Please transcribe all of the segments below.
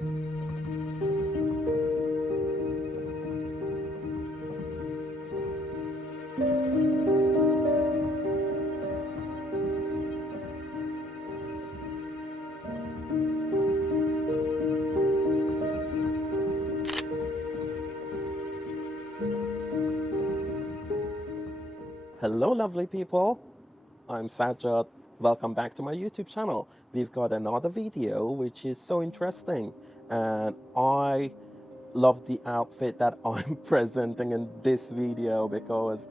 Hello lovely people, I'm Sajjad. Welcome back to my YouTube channel. We've got another video which is so interesting, and I love the outfit that I'm presenting in this video because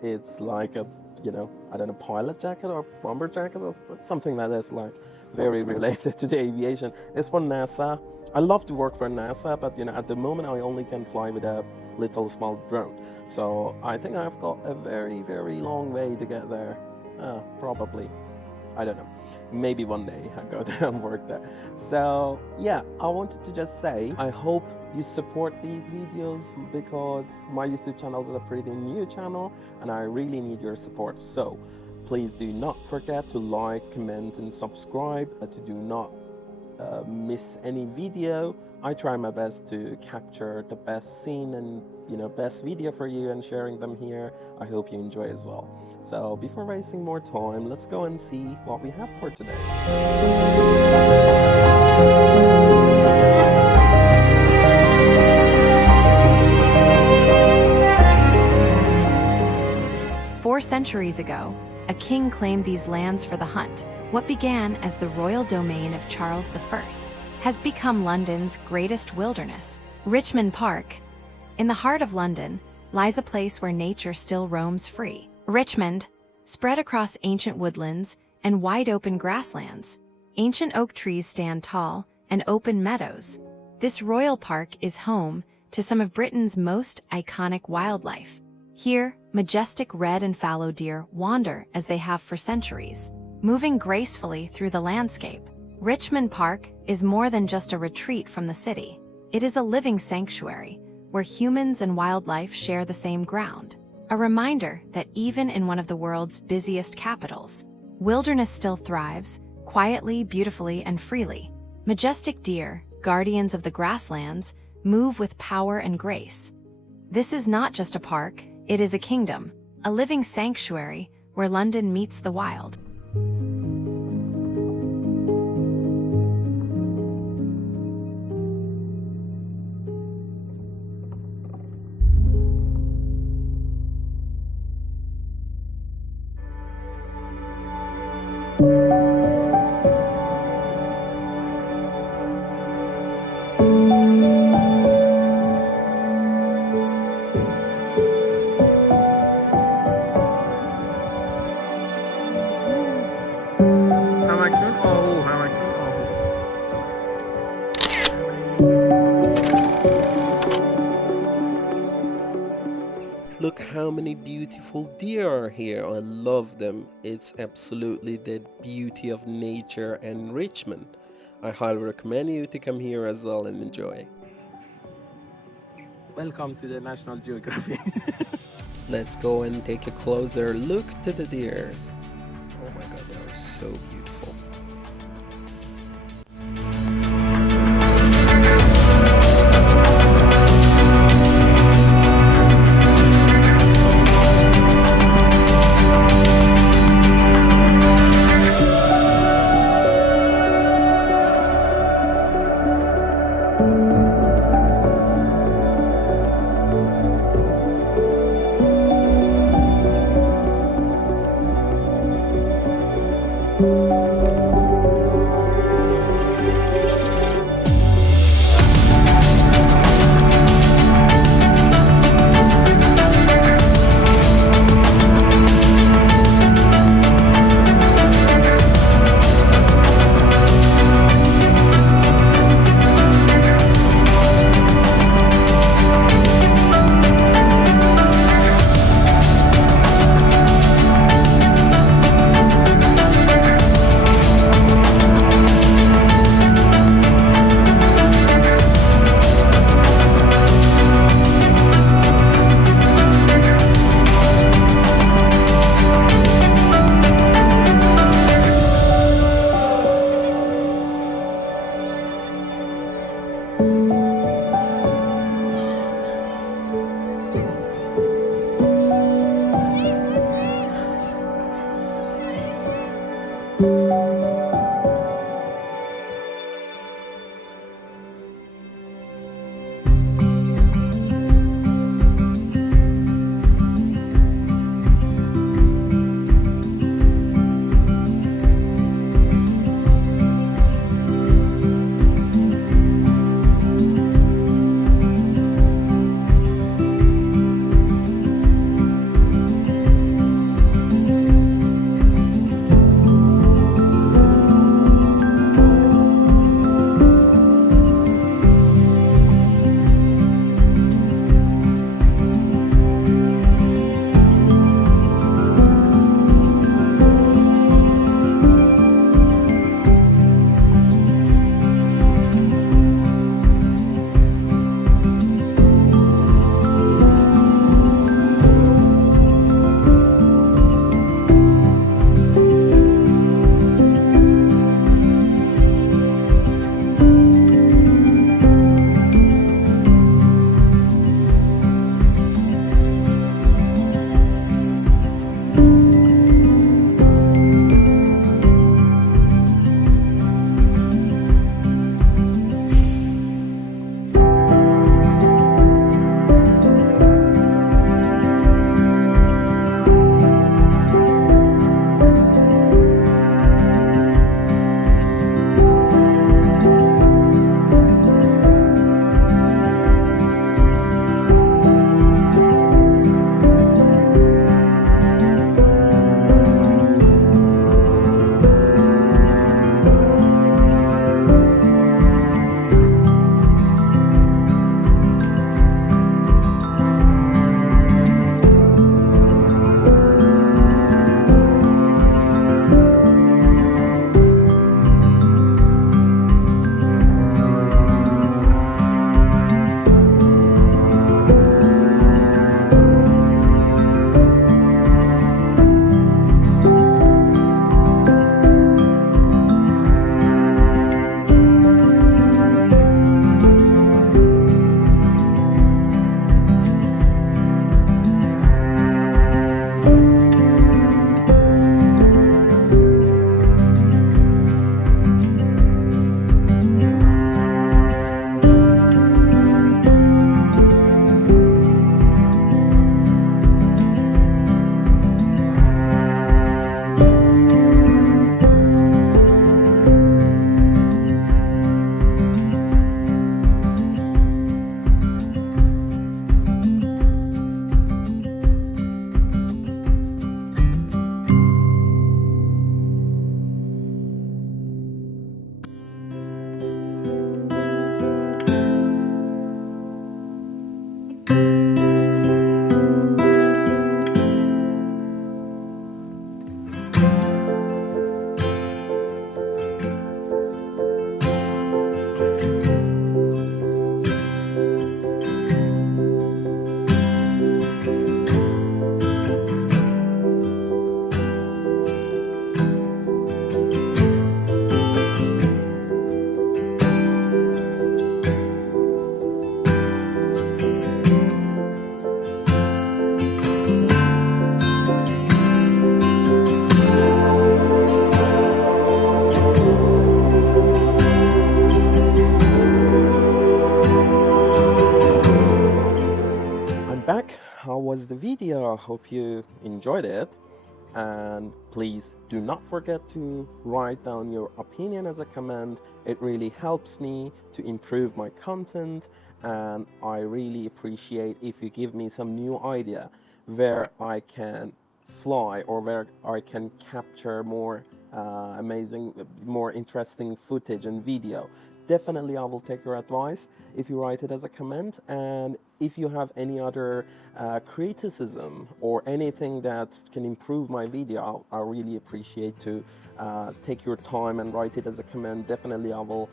it's like a, I don't know, pilot jacket or bomber jacket or something that is like very related to the aviation. It's for NASA. I love to work for NASA, but at the moment I only can fly with a little small drone. So I think I've got a very, very long way to get there. Probably. I don't know. Maybe one day I go there and work there. So yeah, I wanted to just say, I hope you support these videos because my YouTube channel is a pretty new channel and I really need your support. So please do not forget to like, comment and subscribe to do not miss any video. I try my best to capture the best scene and best video for you and sharing them here. I hope you enjoy as well. So before wasting more time, let's go and see what we have for today. Four centuries ago, a king claimed these lands for the hunt. What began as the royal domain of Charles I has become London's greatest wilderness. Richmond Park, in the heart of London, lies a place where nature still roams free. Richmond, spread across ancient woodlands and wide-open grasslands, ancient oak trees stand tall and open meadows. This royal park is home to some of Britain's most iconic wildlife. Here, majestic red and fallow deer wander as they have for centuries, moving gracefully through the landscape. Richmond Park is more than just a retreat from the city. It is a living sanctuary where humans and wildlife share the same ground. A reminder that even in one of the world's busiest capitals, wilderness still thrives, quietly, beautifully, and freely. Majestic deer, guardians of the grasslands, move with power and grace. This is not just a park, it is a kingdom, a living sanctuary where London meets the wild. Look how many beautiful deer are here. I love them. It's absolutely the beauty of nature and Richmond. I highly recommend you to come here as well and enjoy. Welcome to the National Geographic. Let's go and take a closer look to the deers. Oh my god, they are so beautiful. how was the video? I hope you enjoyed it. And please do not forget to write down your opinion as a comment. It really helps me to improve my content, and I really appreciate if you give me some new idea where I can fly or where I can capture more amazing, more interesting footage and video. Definitely I will take your advice if you write it as a comment. And if you have any other criticism or anything that can improve my video, I really appreciate to take your time and write it as a comment. Definitely I will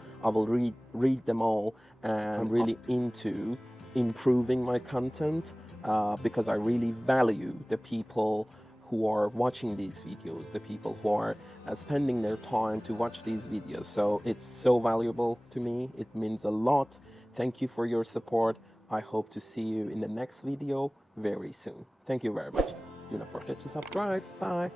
read them all, and I'm really into improving my content because I really value the people who are watching these videos, the people who are spending their time to watch these videos. So it's so valuable to me. It means a lot. Thank you for your support. I hope to see you in the next video very soon. Thank you very much. Do not forget to subscribe. Bye.